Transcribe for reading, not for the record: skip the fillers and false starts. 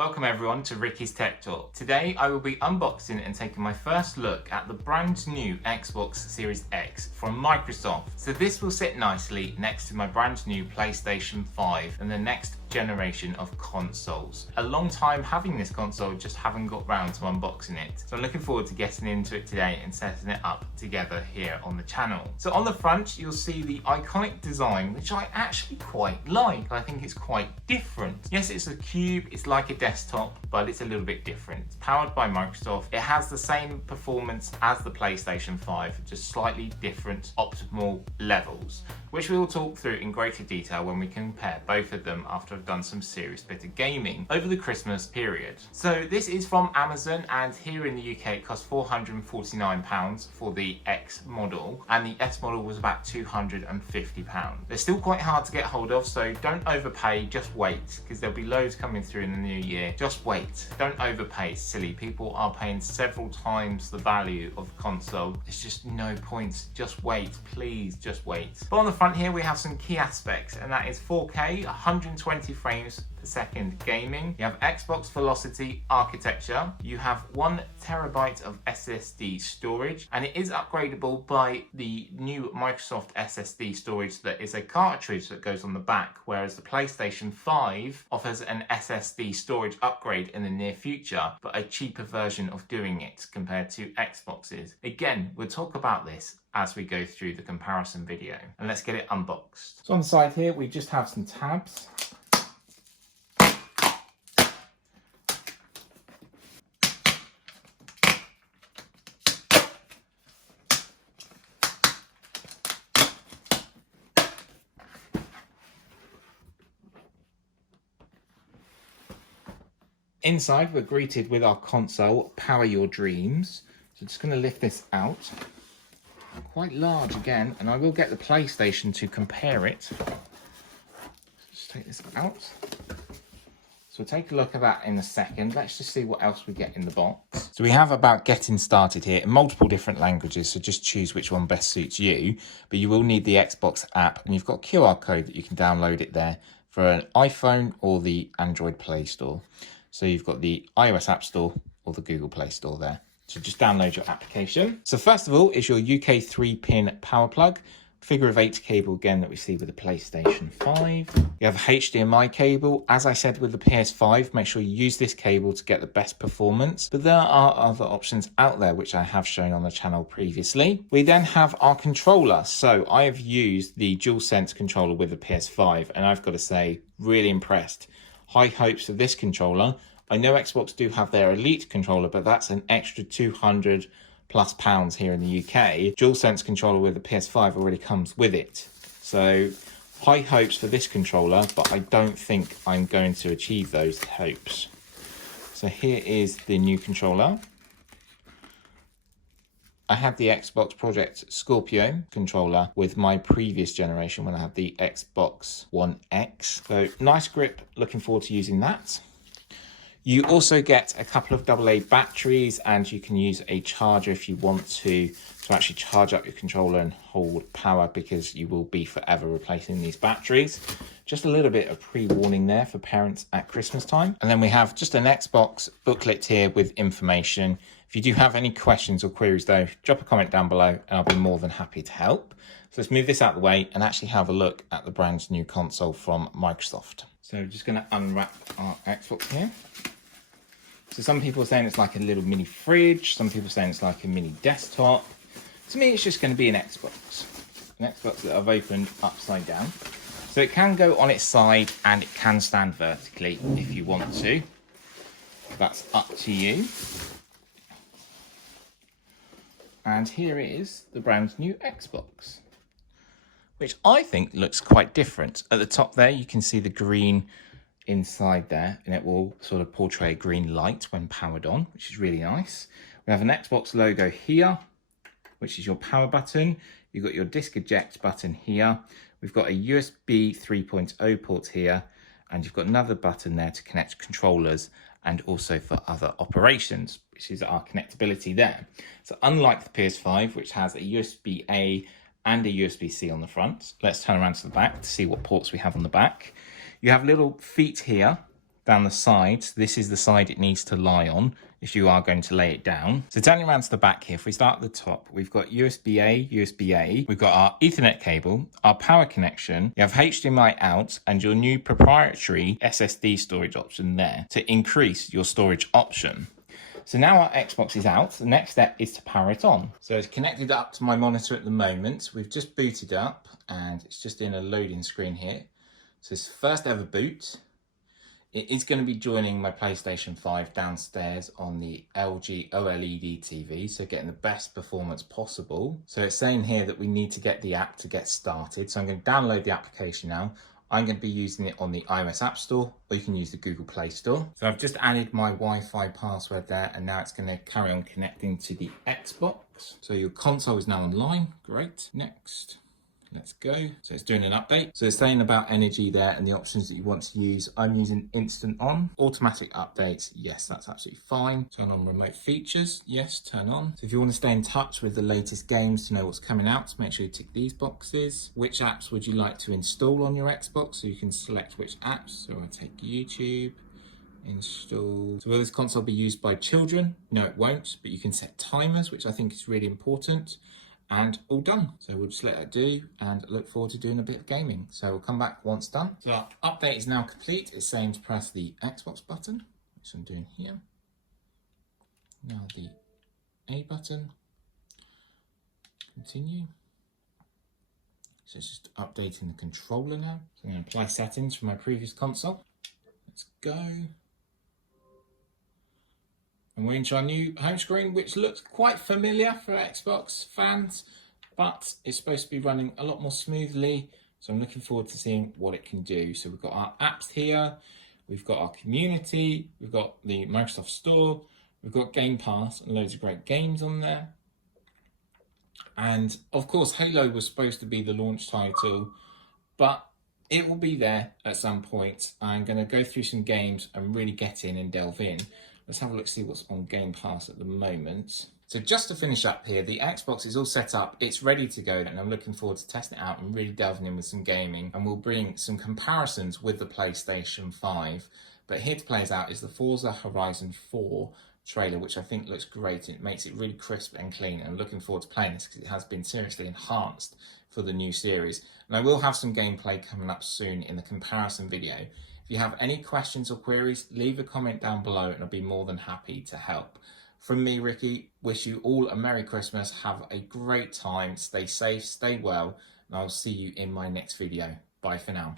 Welcome everyone to Ricky's Tech Talk. Today I will be unboxing and taking my first look at the brand new Xbox Series X from Microsoft. So this will sit nicely next to my brand new PlayStation 5 and the next generation of consoles. A long time having this console, just haven't got round to unboxing it. So I'm looking forward to getting into it today and setting it up together here on the channel. So on the front you'll see the iconic design, which I actually quite like. I think it's quite different. Yes, it's a cube, it's like a desktop, but it's a little bit different. It's powered by Microsoft. It has the same performance as the PlayStation 5, just slightly different optimal levels, which we will talk through in greater detail when we compare both of them after I've done some serious bit of gaming over the Christmas period. So this is from Amazon, and here in the UK it costs £449 for the X model, and the S model was about £250. They're still quite hard to get hold of, so don't overpay, just wait, because there'll be loads coming through in the new year. Just wait, don't overpay, it's silly. People are paying several times the value of the console. It's just no point, just wait, please just wait. But on the front here we have some key aspects, and that is 4K, 120 frames per second gaming. You have Xbox Velocity architecture. You have 1 terabyte of SSD storage, and it is upgradable by the new Microsoft SSD storage that is a cartridge that goes on the back, whereas the PlayStation 5 offers an SSD storage upgrade in the near future, but a cheaper version of doing it compared to Xboxes. Again, we'll talk about this as we go through the comparison video, and let's get it unboxed. So on the side here we just have some tabs. Inside we're greeted with our console, Power Your Dreams. So just going to lift this out. Quite large again, and I will get the PlayStation to compare it. Just take this out. So we'll take a look at that in a second. Let's just see what else we get in the box. So we have About Getting Started here in multiple different languages, so just choose which one best suits you. But you will need the Xbox app, and you've got a QR code that you can download it there for an iPhone or the Android Play Store. So you've got the iOS App Store or the Google Play Store there. So just download your application. So first of all is your UK 3-pin power plug, figure of 8 cable again that we see with the PlayStation 5. You have a HDMI cable. As I said with the PS5, make sure you use this cable to get the best performance, but there are other options out there which I have shown on the channel previously. We then have our controller. So I have used the DualSense controller with the PS5, and I've got to say, really impressed. High hopes for this controller. I know Xbox do have their Elite controller, but that's an extra £200+ here in the UK. DualSense controller with the PS5 already comes with it. So high hopes for this controller, but I don't think I'm going to achieve those hopes. So here is the new controller. I had the Xbox Project Scorpio controller with my previous generation when I had the Xbox One X. So nice grip, looking forward to using that. You also get a couple of AA batteries, and you can use a charger if you want to actually charge up your controller and hold power, because you will be forever replacing these batteries. Just a little bit of pre-warning there for parents at Christmas time. And then we have just an Xbox booklet here with information. If you do have any questions or queries though, drop a comment down below and I'll be more than happy to help. So let's move this out of the way and actually have a look at the brand new console from Microsoft. So just going to unwrap our Xbox here. So some people are saying it's like a little mini fridge. Some people are saying it's like a mini desktop. To me, it's just going to be an Xbox. An Xbox that I've opened upside down. So it can go on its side and it can stand vertically if you want to. That's up to you. And here is the brand new Xbox, which I think looks quite different. At the top there, you can see the green inside there, and it will sort of portray green light when powered on, which is really nice. We have an Xbox logo here, which is your power button. You've got your disc eject button here. We've got a USB 3.0 port here, and you've got another button there to connect controllers and also for other operations, which is our connectability there. So unlike the PS5, which has a USB-A and a USB-C on the front, let's turn around to the back to see what ports we have on the back. You have little feet here down the side. So this is the side it needs to lie on if you are going to lay it down. So turning around to the back here, if we start at the top, we've got USB-A, USB-A, we've got our Ethernet cable, our power connection, you have HDMI out, and your new proprietary SSD storage option there to increase your storage option. So now our Xbox is out, the next step is to power it on. So it's connected up to my monitor at the moment. We've just booted up and it's just in a loading screen here. So it's first ever boot. It is going to be joining my PlayStation 5 downstairs on the LG OLED TV, so getting the best performance possible. So it's saying here that we need to get the app to get started. So I'm going to download the application now. I'm going to be using it on the iOS App Store, or you can use the Google Play Store. So I've just added my Wi-Fi password there, and now it's going to carry on connecting to the Xbox. So your console is now online. Great. Next. Let's go. So it's doing an update. So it's saying about energy there and the options that you want to use. I'm using instant on. Automatic updates, yes, that's absolutely fine. Turn on remote features, yes, turn on. So if you want to stay in touch with the latest games to know what's coming out, make sure you tick these boxes. Which apps would you like to install on your Xbox? So you can select which apps. So I'll take YouTube. Install. So will this console be used by children? No, it won't, but you can set timers, which I think is really important. And all done. So we'll just let that do and look forward to doing a bit of gaming. So we'll come back once done. So our update is now complete. It's saying to press the Xbox button, which I'm doing here. Now the A button. Continue. So it's just updating the controller now. So I'm going to apply settings from my previous console. Let's go. And we're into our new home screen, which looks quite familiar for Xbox fans, but it's supposed to be running a lot more smoothly. So I'm looking forward to seeing what it can do. So we've got our apps here, we've got our community, we've got the Microsoft Store, we've got Game Pass and loads of great games on there. And of course, Halo was supposed to be the launch title, but it will be there at some point. I'm going to go through some games and really get in and delve in. Let's have a look, see what's on Game Pass at the moment. So just to finish up here, the Xbox is all set up, it's ready to go, and I'm looking forward to testing it out and really delving in with some gaming, and we'll bring some comparisons with the PlayStation 5. But here to play us out is the Forza Horizon 4 trailer, which I think looks great. It makes it really crisp and clean, and I'm looking forward to playing this because it has been seriously enhanced for the new series. And I will have some gameplay coming up soon in the comparison video. If you have any questions or queries, leave a comment down below and I'll be more than happy to help. From me, Ricky, wish you all a Merry Christmas, have a great time, stay safe, stay well, and I'll see you in my next video. Bye for now.